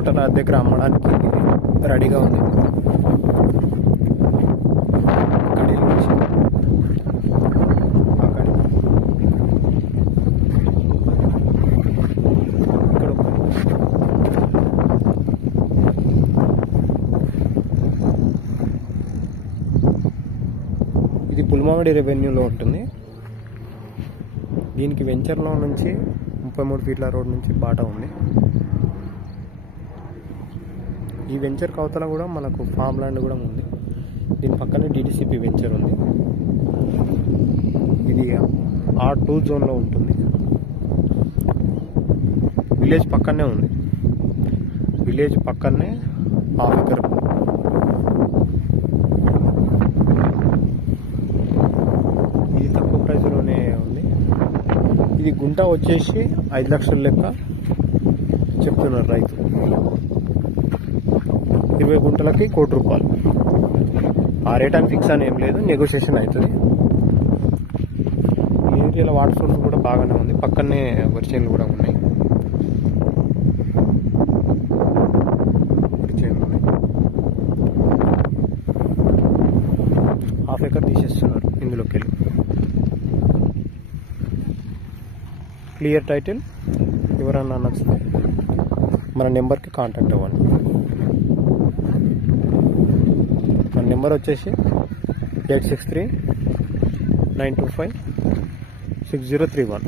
Total అద్దె దగ్గర అమ్మడానికి రెడీగా ఉంది. ఇది పుల్మామిడి రెవెన్యూలో ఉంటుంది. దీనికి వెంచర్లో నుంచి 33 ఫీట్ల రోడ్ నుంచి బాట ఉంది. ఈ వెంచర్ కవతల కూడా మనకు ఫామ్ ల్యాండ్ కూడా ఉంది. దీని పక్కనే DDCP వెంచర్ ఉంది. ఇది R2 జోన్లో ఉంటుంది. విలేజ్ పక్కనే ఉంది. విలేజ్ పక్కనే ½ ఎకర్. ఇది తక్కువ ప్రైస్లోనే ఉంది. ఇది గుంట వచ్చేసి 5 లక్షల లెక్క చెప్తున్నారు రైతు. 20 గుంటలకి ₹1 కోటి. ఆ రేట్ అని ఫిక్స్ అని ఏం లేదు, నెగోషియేషన్ అవుతుంది. ఈ ఏరియాలో వాటర్ సోర్స్ కూడా బాగానే ఉంది. పక్కనే వరి చేనులు కూడా ఉన్నాయి. ½ ఎకర్ తీసేస్తున్నారు ఇందులోకి వెళ్ళి. Clear title. ఎవరన్నా నచ్చితే మన నెంబర్కి కాంటాక్ట్ అవ్వండి. మన నెంబర్ వచ్చేసి 8639256031.